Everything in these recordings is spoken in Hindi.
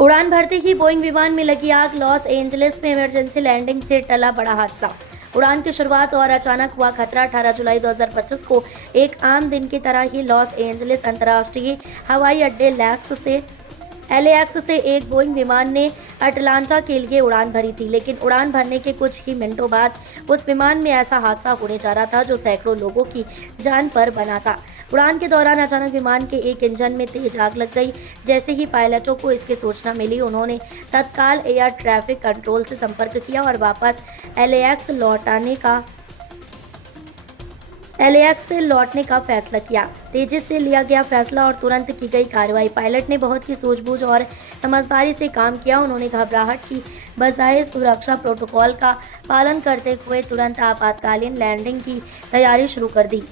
उड़ान भरते ही बोइंग विमान में लगी आग। लॉस एंजलिस में इमरजेंसी लैंडिंग से टला बड़ा हादसा। उड़ान की शुरुआत और अचानक हुआ खतरा। 18 जुलाई 2025 को एक आम दिन की तरह ही लॉस एंजलिस अंतर्राष्ट्रीय हवाई अड्डे LAX से एक बोइंग विमान ने अटलांटा के लिए उड़ान भरी थी, लेकिन उड़ान भरने के कुछ ही मिनटों बाद उस विमान में ऐसा हादसा होने जा रहा था जो सैकड़ों लोगों की जान पर बना था। उड़ान के दौरान अचानक विमान के एक इंजन में तेज आग लग गई। जैसे ही पायलटों को इसकी सूचना मिली, उन्होंने तत्काल एयर ट्रैफिक कंट्रोल से संपर्क किया और वापस LAX से लौटने का फैसला किया। तेजी से लिया गया फैसला और तुरंत की गई कार्रवाई। पायलट ने बहुत ही सूझबूझ और समझदारी से काम किया। उन्होंने घबराहट की बजाय सुरक्षा प्रोटोकॉल का पालन करते हुए तुरंत आपातकालीन लैंडिंग की तैयारी शुरू कर दी।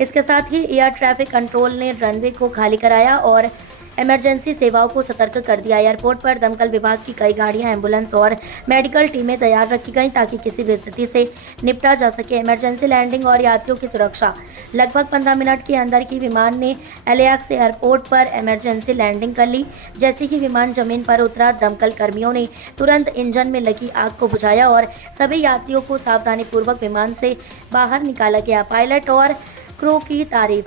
इसके साथ ही एयर ट्रैफिक कंट्रोल ने रनवे को खाली कराया और इमरजेंसी सेवाओं को सतर्क कर दिया। एयरपोर्ट पर दमकल विभाग की कई गाड़ियां, एम्बुलेंस और मेडिकल टीमें तैयार रखी गईं ताकि किसी भी स्थिति से निपटा जा सके। इमरजेंसी लैंडिंग और यात्रियों की सुरक्षा। लगभग 15 मिनट के अंदर ही विमान ने LAX एयरपोर्ट पर इमरजेंसी लैंडिंग कर ली। जैसे ही विमान जमीन पर उतरा, दमकल कर्मियों ने तुरंत इंजन में लगी आग को बुझाया और सभी यात्रियों को सावधानीपूर्वक विमान से बाहर निकाला गया। पायलट और क्रू की तारीफ।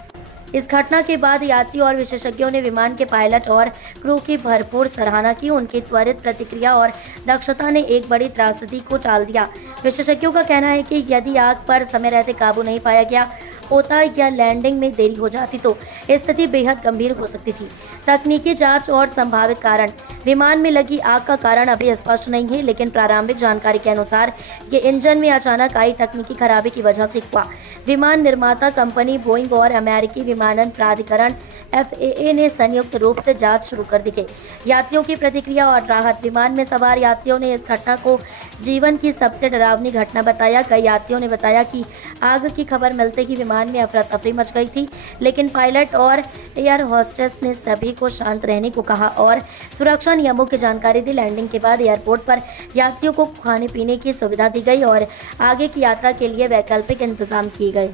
इस घटना के बाद यात्री और विशेषज्ञों ने विमान के पायलट और क्रू की भरपूर सराहना की। उनकी त्वरित प्रतिक्रिया और दक्षता ने एक बड़ी त्रासदी को टाल दिया। विशेषज्ञों का कहना है कि यदि आग पर समय रहते काबू नहीं पाया गया होता या लैंडिंग में देरी हो जाती तो स्थिति बेहद गंभीर हो सकती थी। तकनीकी जांच और संभावित कारण। विमान में लगी आग का कारण अभी स्पष्ट नहीं है, लेकिन प्रारंभिक जानकारी के अनुसार ये इंजन में अचानक आई तकनीकी खराबी की वजह से हुआ। विमान निर्माता कंपनी बोइंग और अमेरिकी विमानन प्राधिकरण FAA ने संयुक्त रूप से जांच शुरू कर दी है। यात्रियों की प्रतिक्रिया और राहत। विमान में सवार यात्रियों ने इस घटना को जीवन की सबसे डरावनी घटना बताया। कई यात्रियों ने बताया कि आग की खबर मिलते ही विमान में अफरा तफरी मच गई थी, लेकिन पायलट और एयर होस्टेस ने सभी को शांत रहने को कहा और सुरक्षा नियमों की जानकारी दी। लैंडिंग के बाद एयरपोर्ट पर यात्रियों को खाने पीने की सुविधा दी गई और आगे की यात्रा के लिए वैकल्पिक इंतजाम किए गए।